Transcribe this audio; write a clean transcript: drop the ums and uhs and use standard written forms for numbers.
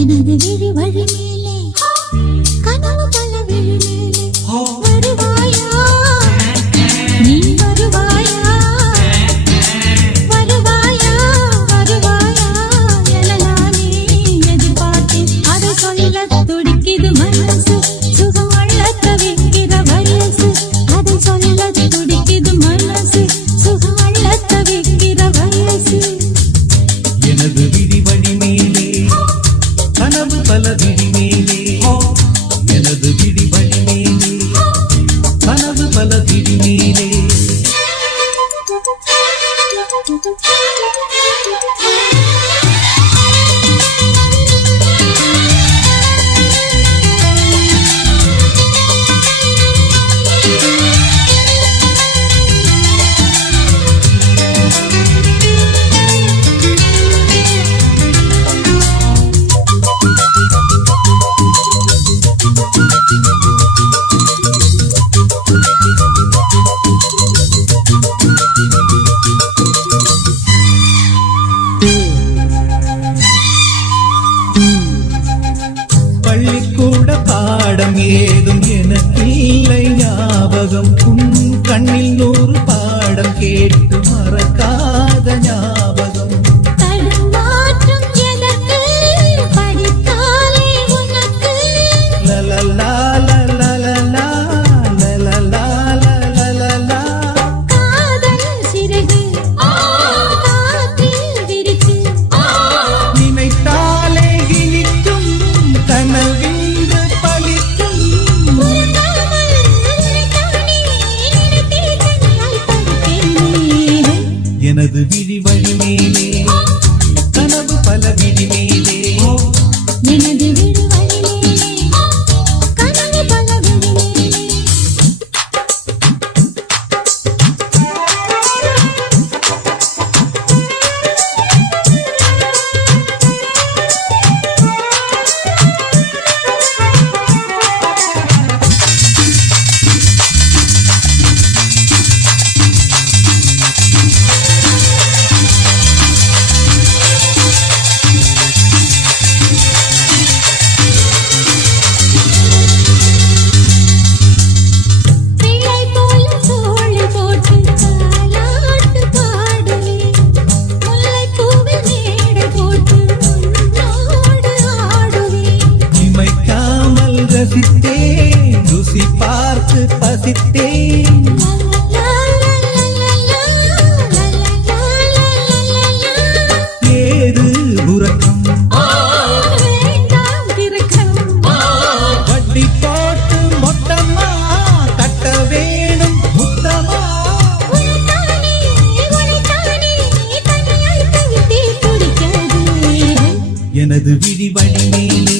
எனது விழி வழி மேலே கனவு பல விழி மேலே வருவாயா நீ வருவாயா வருவாயா வருவாயா என நானே எதிர்பார்த்தேன் அதை சொல்ல துடிக்குது மனசு சுகம் அள்ள தவிக்கிற வயசு அதை சொல்ல துடிக்குது மனசு சுகம் அள்ள தவிக்கிற வயசு எனது விழி வழி மேலே கனவு பல விழி மேலே எனது விழி வழி மேலே கனவு பல விழி மேலே பள்ளிக்கூட பாடம் ஏதும் எனக்கில்லை ஞாபகம் உன் கண்ணில் 100 பாடம் கேட்டு மறக்காத ஞாபகம் தடுமாற்றம் எனக்கு படித்தாலே உனக்கு லலலா லலலா லலலா லலலா காதல் சிறகு காற்றில் விரித்து நினைத்தாலே இனிக்கும் கனவின்று பலிக்கும் உறங்காமல் உரைத்தானே நினைத்தே தனியாய் படுத்தேனே எனது விழி வழி மேலே கனவு பல விழி மேலே எனது விழி வழி மேலே கனவு பல விழி மேலே பிள்ளை போல சோழி போட்டு தாலாட்டு பாடுவே முல்லை பூவில் மேடை போட்டு உன்னோடு ஆடுவே இமைக்காமல் ரசித்தேன் ருசி பார்த்து பசித்தேன் ஏது உறக்கம் வேண்டாம் பிறக்கம் வட்டி போட்டு மொத்தமா கட்ட வேணும் முத்தமா உனைத்தானே தனியாய் தவித்தே துடிக்கிறது எனது விழி வழி மேலே